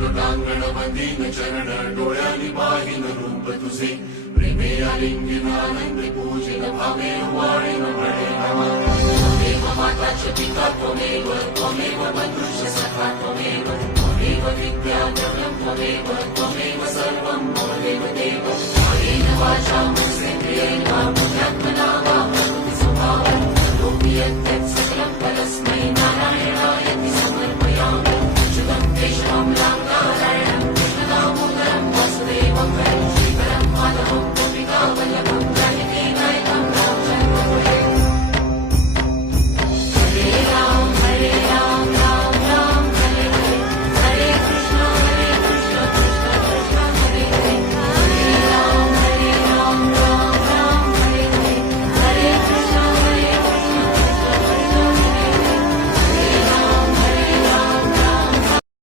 लोटांगणवतीन चरण डोळ्यानी पाहिन रूप तुझे प्रेमे आलिंगन आनंद पूजिन भावे वाळीन म्हणे नमा त्वमेव माताच पिता त्वमेव त्वमेव बंधुश्च सखा त्वमेव त्वमेव विद्या जगं त्वमेव त्वमेव सर्वं मम देवदेव कायेन वाचा मनसेन्द्रियेण वा बुद्ध्यात्मना वा स्वभावं लोकि यत्